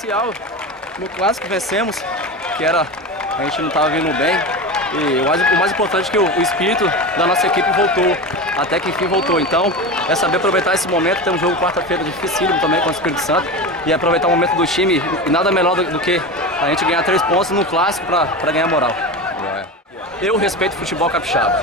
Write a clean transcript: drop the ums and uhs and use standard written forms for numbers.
especial. No clássico vencemos, que era, a gente não estava vindo bem. E o mais importante é que o espírito da nossa equipe voltou, até que enfim voltou. Então, é saber aproveitar esse momento. Tem um jogo quarta-feira dificílimo também com o Espírito Santo. E aproveitar o momento do time, e nada melhor do que a gente ganhar 3 pontos no clássico para ganhar moral. Eu respeito o futebol capixaba.